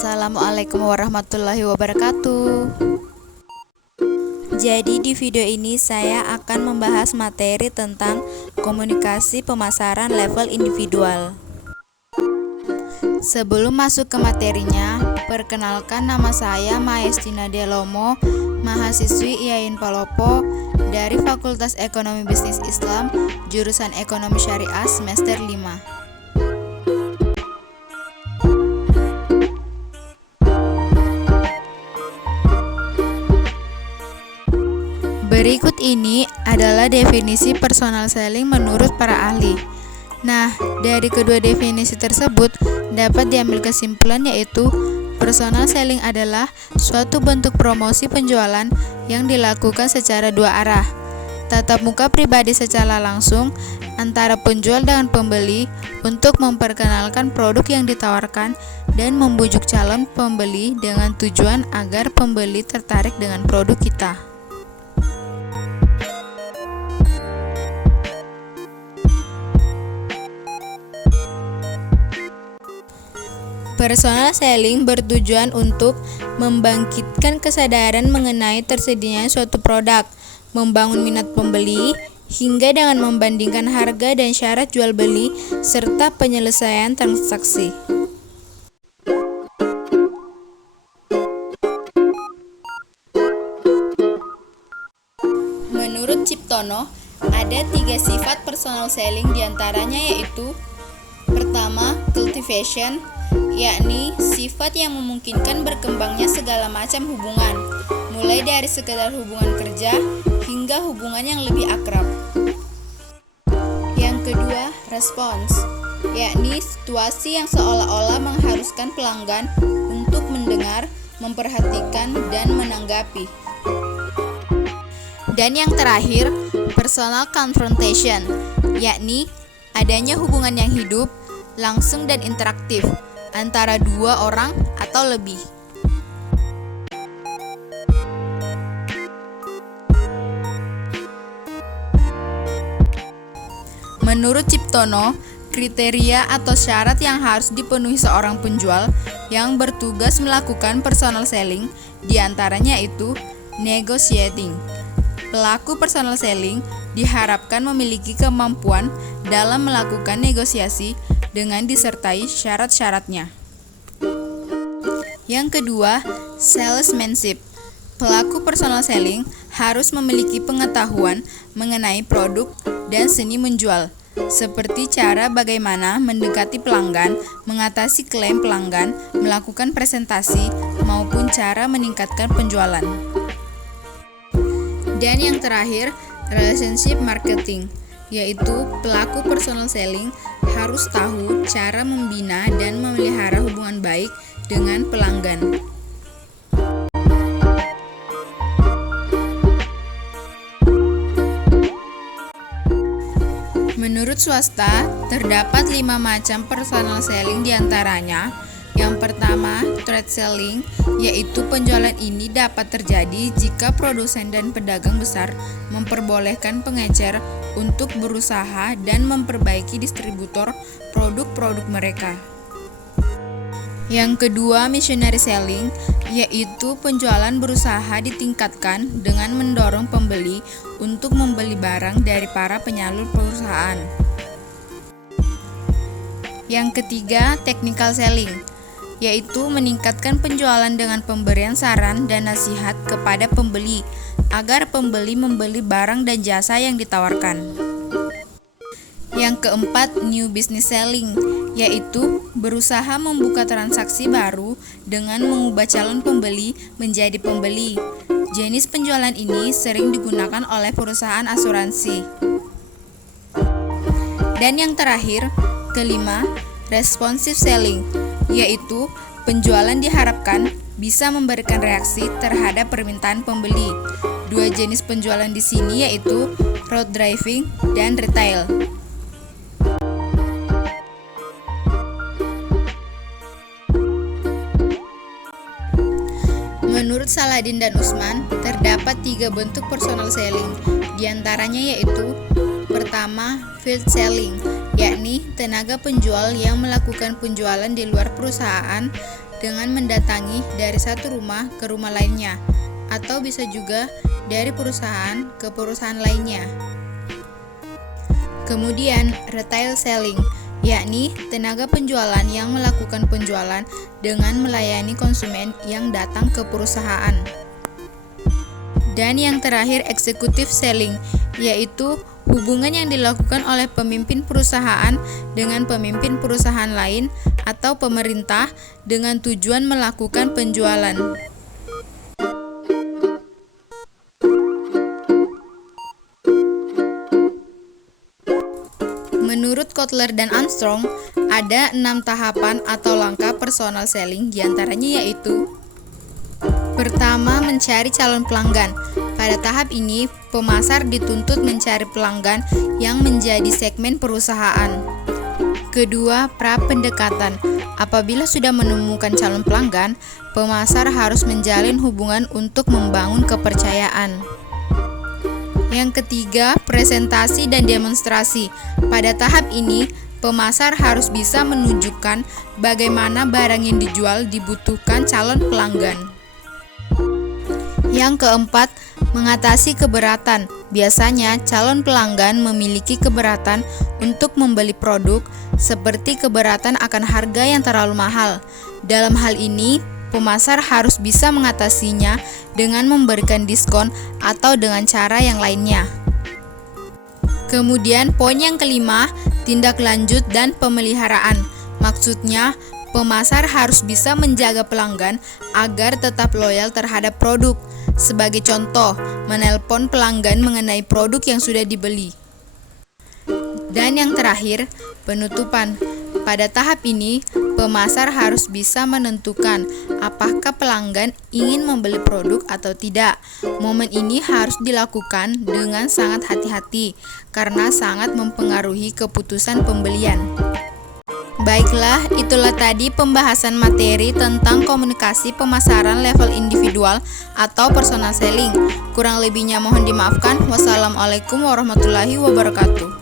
Assalamualaikum warahmatullahi wabarakatuh. Jadi di video ini saya akan membahas materi tentang komunikasi pemasaran level individual. Sebelum masuk ke materinya, perkenalkan nama saya Maestina Delomo, mahasiswi IAIN Palopo dari Fakultas Ekonomi Bisnis Islam, jurusan Ekonomi Syariah semester 5. Berikut ini adalah definisi personal selling menurut para ahli. Nah, dari kedua definisi tersebut dapat diambil kesimpulan yaitu personal selling adalah suatu bentuk promosi penjualan yang dilakukan secara dua arah. Tatap muka pribadi secara langsung antara penjual dengan pembeli untuk memperkenalkan produk yang ditawarkan dan membujuk calon pembeli dengan tujuan agar pembeli tertarik dengan produk kita. Personal selling bertujuan untuk membangkitkan kesadaran mengenai tersedianya suatu produk, membangun minat pembeli, hingga dengan membandingkan harga dan syarat jual beli, serta penyelesaian transaksi. Menurut Ciptono, ada 3 sifat personal selling diantaranya yaitu: pertama, cultivation, yakni sifat yang memungkinkan berkembangnya segala macam hubungan, mulai dari sekedar hubungan kerja hingga hubungan yang lebih akrab. Yang kedua, response, yakni situasi yang seolah-olah mengharuskan pelanggan untuk mendengar, memperhatikan, dan menanggapi. Dan yang terakhir, personal confrontation, yakni adanya hubungan yang hidup, langsung dan interaktif antara dua orang atau lebih. Menurut Ciptono, kriteria atau syarat yang harus dipenuhi seorang penjual yang bertugas melakukan personal selling diantaranya itu negotiating. Pelaku personal selling diharapkan memiliki kemampuan dalam melakukan negosiasi dengan disertai syarat-syaratnya. Yang kedua, salesmanship. Pelaku personal selling harus memiliki pengetahuan mengenai produk dan seni menjual, seperti cara bagaimana mendekati pelanggan, mengatasi klaim pelanggan, melakukan presentasi, maupun cara meningkatkan penjualan. Dan yang terakhir, relationship marketing, yaitu pelaku personal selling harus tahu cara membina dan memelihara hubungan baik dengan pelanggan. Menurut swasta, terdapat 5 macam personal selling diantaranya. Yang pertama, trade selling, yaitu penjualan ini dapat terjadi jika produsen dan pedagang besar memperbolehkan pengecer untuk berusaha dan memperbaiki distributor produk-produk mereka. Yang kedua, missionary selling, yaitu penjualan berusaha ditingkatkan dengan mendorong pembeli untuk membeli barang dari para penyalur perusahaan. Yang ketiga, technical selling, yaitu meningkatkan penjualan dengan pemberian saran dan nasihat kepada pembeli agar pembeli membeli barang dan jasa yang ditawarkan. Yang keempat, new business selling, yaitu berusaha membuka transaksi baru dengan mengubah calon pembeli menjadi pembeli. Jenis penjualan ini sering digunakan oleh perusahaan asuransi. Dan yang terakhir, kelima, responsive selling, yaitu penjualan diharapkan bisa memberikan reaksi terhadap permintaan pembeli. 2 jenis penjualan di sini yaitu road driving dan retail. Menurut Saladin dan Usman, terdapat 3 bentuk personal selling, diantaranya yaitu: pertama, field selling, yakni tenaga penjual yang melakukan penjualan di luar perusahaan dengan mendatangi dari satu rumah ke rumah lainnya, atau bisa juga dari perusahaan ke perusahaan lainnya. Kemudian, retail selling, yakni tenaga penjualan yang melakukan penjualan dengan melayani konsumen yang datang ke perusahaan. Dan yang terakhir, executive selling, yaitu hubungan yang dilakukan oleh pemimpin perusahaan dengan pemimpin perusahaan lain atau pemerintah dengan tujuan melakukan penjualan. Menurut Kotler dan Armstrong, ada 6 tahapan atau langkah personal selling, diantaranya yaitu: pertama, mencari calon pelanggan. Pada tahap ini, pemasar dituntut mencari pelanggan yang menjadi segmen perusahaan. Kedua, pra-pendekatan. Apabila sudah menemukan calon pelanggan, pemasar harus menjalin hubungan untuk membangun kepercayaan. Yang ketiga, presentasi dan demonstrasi. Pada tahap ini, pemasar harus bisa menunjukkan bagaimana barang yang dijual dibutuhkan calon pelanggan. Yang keempat, mengatasi keberatan. Biasanya, calon pelanggan memiliki keberatan untuk membeli produk, seperti keberatan akan harga yang terlalu mahal. Dalam hal ini, pemasar harus bisa mengatasinya dengan memberikan diskon atau dengan cara yang lainnya. Kemudian poin yang kelima, tindak lanjut dan pemeliharaan. Maksudnya, pemasar harus bisa menjaga pelanggan agar tetap loyal terhadap produk. Sebagai contoh, menelpon pelanggan mengenai produk yang sudah dibeli. Dan yang terakhir, penutupan. Pada tahap ini, pemasar harus bisa menentukan apakah pelanggan ingin membeli produk atau tidak. Momen ini harus dilakukan dengan sangat hati-hati karena sangat mempengaruhi keputusan pembelian. Baiklah, itulah tadi pembahasan materi tentang komunikasi pemasaran level individual atau personal selling. Kurang lebihnya mohon dimaafkan. Wassalamualaikum warahmatullahi wabarakatuh.